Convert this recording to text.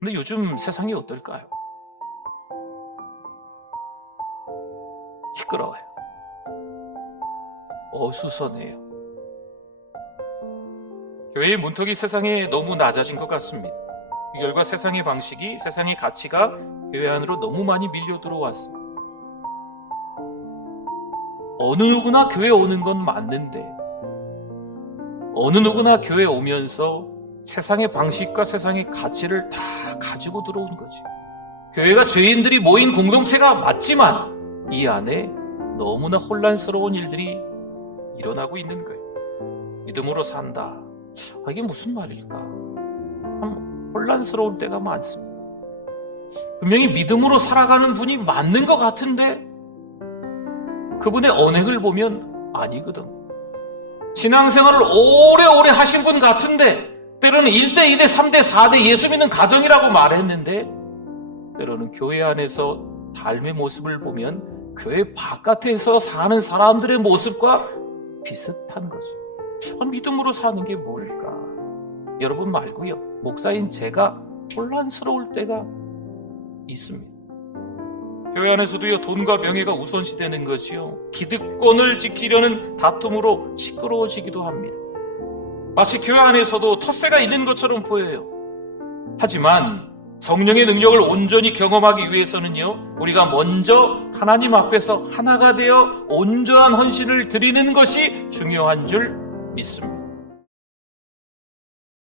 근데 요즘 세상이 어떨까요? 시끄러워요. 어수선해요. 교회의 문턱이 세상에 너무 낮아진 것 같습니다. 그 결과 세상의 방식이, 세상의 가치가 교회 안으로 너무 많이 밀려 들어왔습니다. 어느 누구나 교회 오는 건 맞는데, 어느 누구나 교회 오면서 세상의 방식과 세상의 가치를 다 가지고 들어온 거지. 교회가 죄인들이 모인 공동체가 맞지만 이 안에 너무나 혼란스러운 일들이 일어나고 있는 거예요. 믿음으로 산다. 아, 이게 무슨 말일까? 참 혼란스러울 때가 많습니다. 분명히 믿음으로 살아가는 분이 맞는 것 같은데 그분의 언행을 보면 아니거든. 신앙생활을 오래오래 하신 분 같은데 때로는 1대, 2대, 3대, 4대 예수 믿는 가정이라고 말했는데 때로는 교회 안에서 삶의 모습을 보면 교회 바깥에서 사는 사람들의 모습과 비슷한 거죠. 아, 믿음으로 사는 게 뭘까? 여러분 말고요. 목사인 제가 혼란스러울 때가 있습니다. 교회 안에서도요, 돈과 명예가 우선시되는 것이요. 기득권을 지키려는 다툼으로 시끄러워지기도 합니다. 마치 교회 안에서도 텃세가 있는 것처럼 보여요. 하지만 성령의 능력을 온전히 경험하기 위해서는요, 우리가 먼저 하나님 앞에서 하나가 되어 온전한 헌신을 드리는 것이 중요한 줄 믿습니다.